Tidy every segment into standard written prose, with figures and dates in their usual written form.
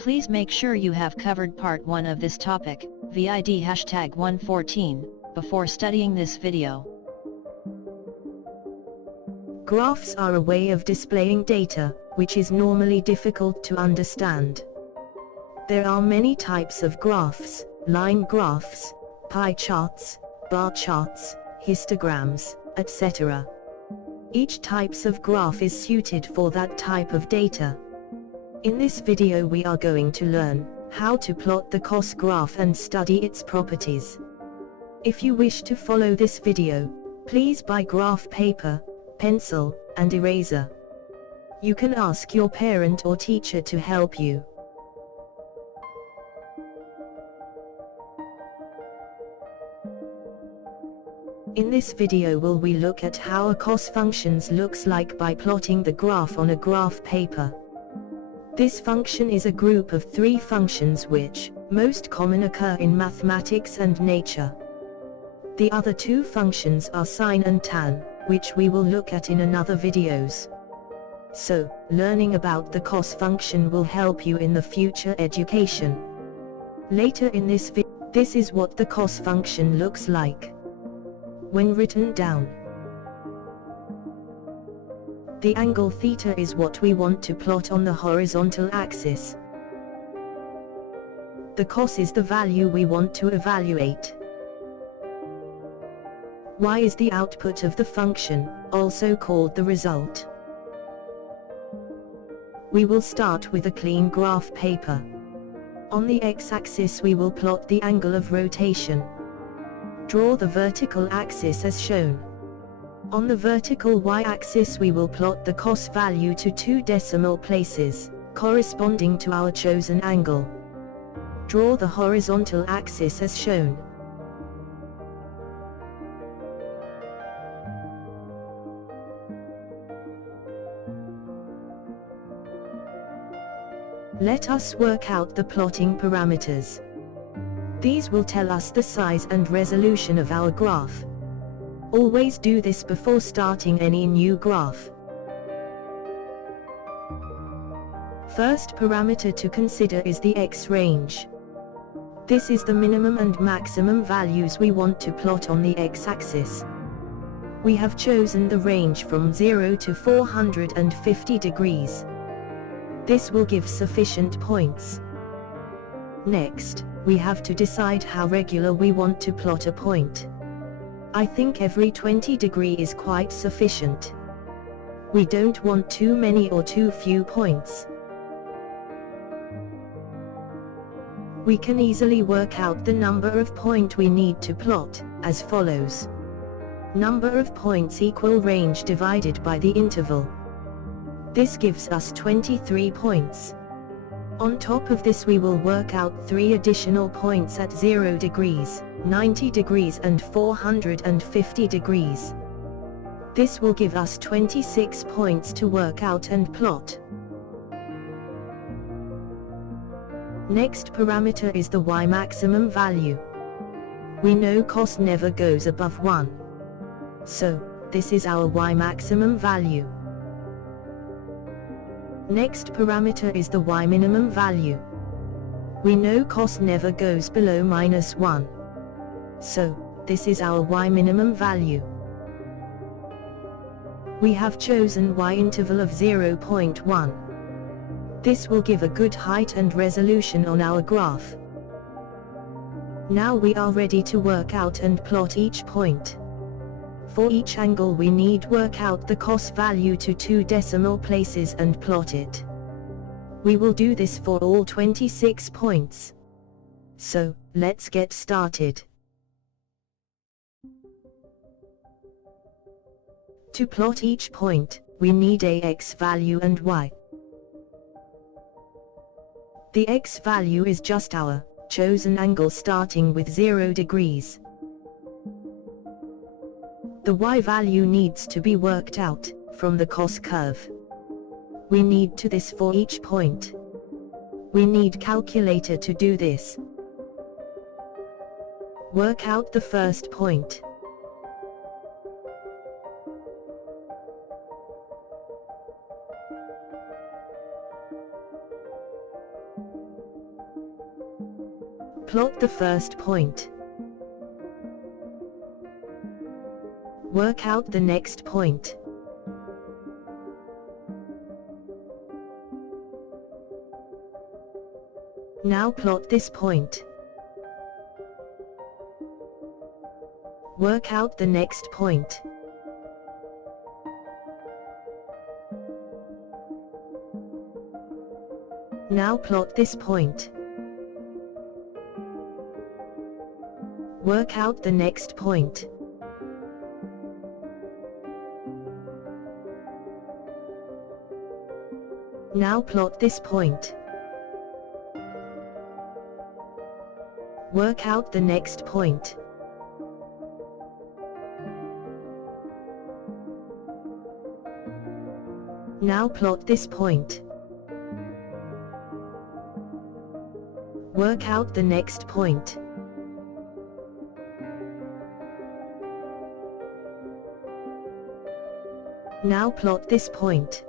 Please make sure you have covered part 1 of this topic, VID #114, before studying this video. Graphs are a way of displaying data, which is normally difficult to understand. There are many types of graphs: line graphs, pie charts, bar charts, histograms, etc. Each types of graph is suited for that type of data. In this video we are going to learn how to plot the COS graph and study its properties. If you wish to follow this video, please buy graph paper, pencil, and eraser. You can ask your parent or teacher to help you. In this video we look at how a COS functions looks like by plotting the graph on a graph paper. This function is a group of 3 functions which most common occur in mathematics and nature. The other 2 functions are sine and tan, which we will look at in another videos. So, learning about the COS function will help you in the future education. Later in this video, this is what the COS function looks like when written down. The angle theta is what we want to plot on the horizontal axis. The COS is the value we want to evaluate. Y is the output of the function, also called the result. We will start with a clean graph paper. On the x-axis we will plot the angle of rotation. Draw the vertical axis as shown. On the vertical y-axis we will plot the COS value to 2 decimal places, corresponding to our chosen angle. Draw the horizontal axis as shown. Let us work out the plotting parameters. These will tell us the size and resolution of our graph. Always do this before starting any new graph. First parameter to consider is the x range. This is the minimum and maximum values we want to plot on the x-axis. We have chosen the range from 0 to 450 degrees. This will give sufficient points. Next, we have to decide how regular we want to plot a point. I think every 20 degrees is quite sufficient. We don't want too many or too few points. We can easily work out the number of points we need to plot, as follows. Number of points equal range divided by the interval. This gives us 23 points. On top of this we will work out 3 additional points at 0 degrees, 90 degrees and 450 degrees. This will give us 26 points to work out and plot. Next parameter is the y maximum value. We know COS never goes above 1. So, this is our y maximum value. Next parameter is the y minimum value. We know COS never goes below -1. So, this is our y minimum value. We have chosen y interval of 0.1. This will give a good height and resolution on our graph. Now we are ready to work out and plot each point. For each angle we need work out the COS value to 2 decimal places and plot it. We will do this for all 26 points. So, let's get started. To plot each point, we need a x value and y. The x value is just our chosen angle starting with 0 degrees. The y value needs to be worked out from the COS curve. We need to this for each point. We need calculator to do this. Work out the first point. Plot the first point. Work out the next point. Now plot this point. Work out the next point. Now plot this point. Work out the next point. Now plot this point. Work out the next point. Now plot this point. Work out the next point. Now plot this point.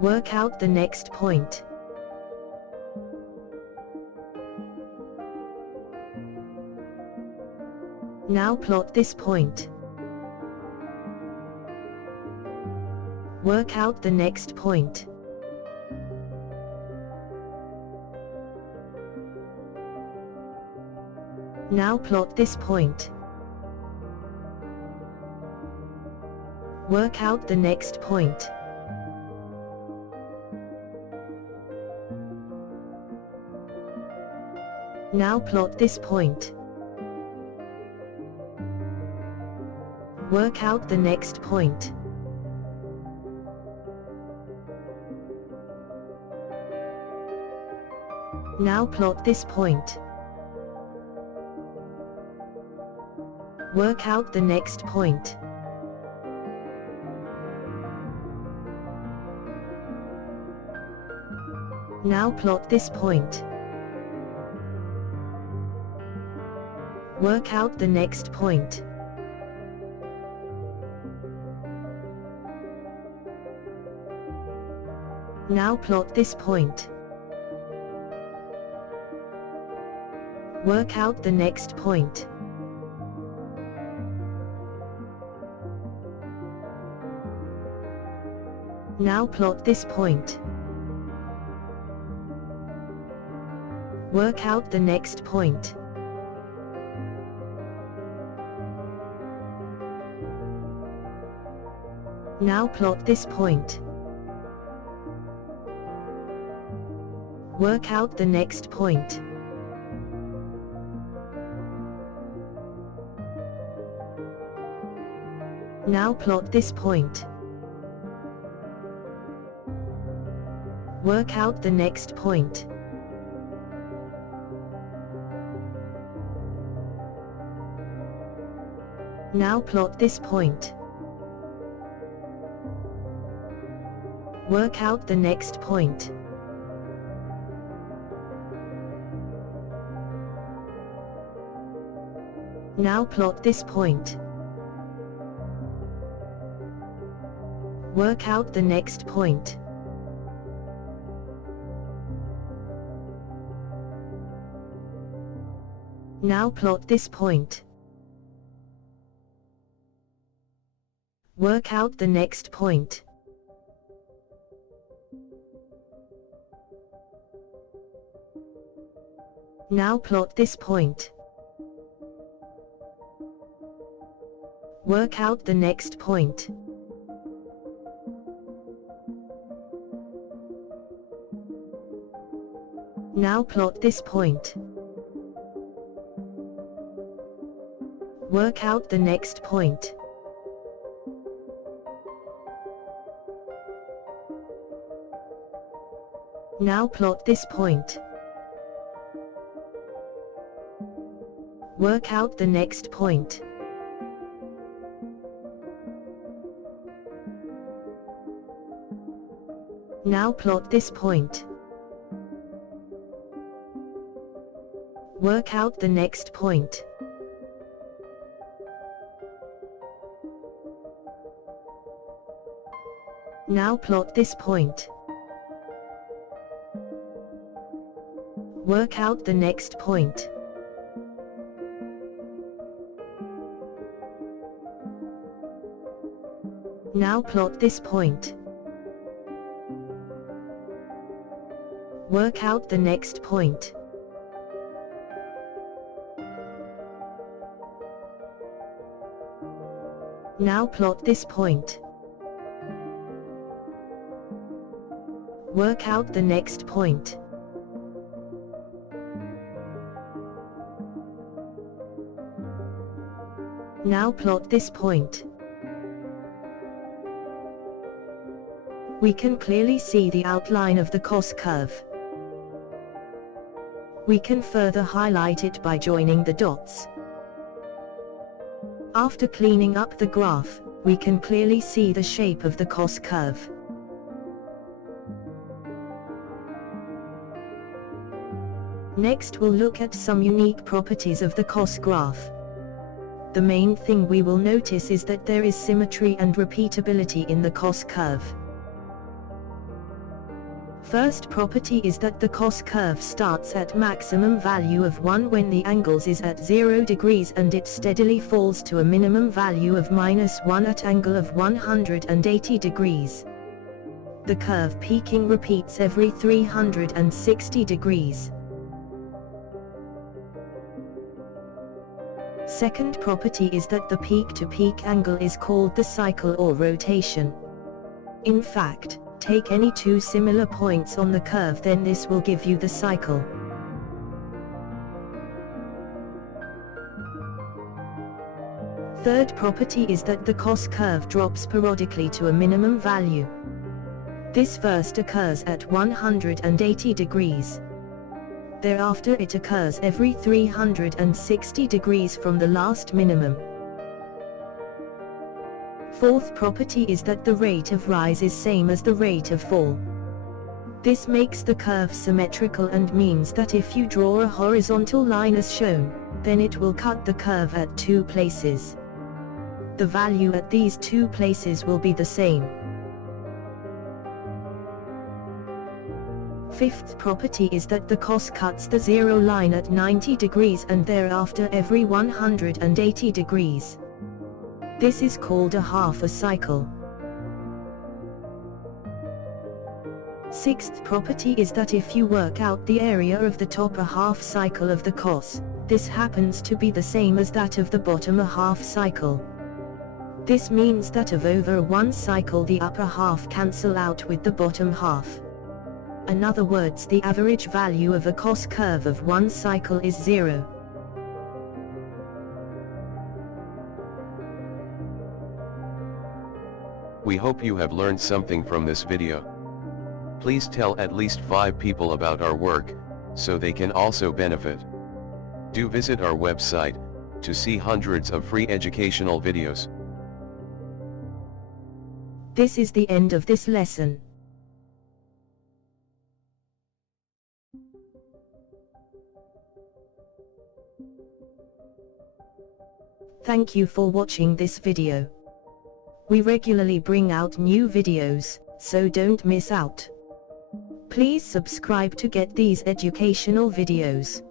Work out the next point. Now plot this point. Work out the next point. Now plot this point. Work out the next point. Now plot this point. Work out the next point. Now plot this point. Work out the next point. Now plot this point. Work out the next point. Now plot this point. Work out the next point. Now plot this point. Work out the next point. Now plot this point. Work out the next point. Now plot this point. Work out the next point. Now plot this point. Work out the next point. Now plot this point. Work out the next point. Now plot this point. Work out the next point. Now plot this point. Work out the next point. Now plot this point. Work out the next point. Now plot this point. Work out the next point. Now plot this point. Work out the next point. Now plot this point. Work out the next point. Now plot this point. Work out the next point. Now plot this point. Work out the next point. Now plot this point. We can clearly see the outline of the cos curve. We can further highlight it by joining the dots. After cleaning up the graph, we can clearly see the shape of the cos curve. Next we'll look at some unique properties of the cos graph. The main thing we will notice is that there is symmetry and repeatability in the cos curve. First property is that the cos curve starts at maximum value of 1 when the angles is at 0 degrees and it steadily falls to a minimum value of -1 at angle of 180 degrees. The curve peaking repeats every 360 degrees. Second property is that the peak-to-peak angle is called the cycle or rotation. In fact, take any two similar points on the curve, then this will give you the cycle. Third property is that the cos curve drops periodically to a minimum value. This first occurs at 180 degrees. Thereafter it occurs every 360 degrees from the last minimum. Fourth property is that the rate of rise is same as the rate of fall. This makes the curve symmetrical and means that if you draw a horizontal line as shown, then it will cut the curve at two places. The value at these two places will be the same. Fifth property is that the cos cuts the zero line at 90 degrees and thereafter every 180 degrees. This is called a half a cycle. Sixth property is that if you work out the area of the top a half cycle of the cos, this happens to be the same as that of the bottom a half cycle. This means that of over one cycle the upper half cancel out with the bottom half. In other words, the average value of a cos curve of one cycle is 0. We hope you have learned something from this video. Please tell at least 5 people about our work, so they can also benefit. Do visit our website, to see hundreds of free educational videos. This is the end of this lesson. Thank you for watching this video. We regularly bring out new videos, so don't miss out. Please subscribe to get these educational videos.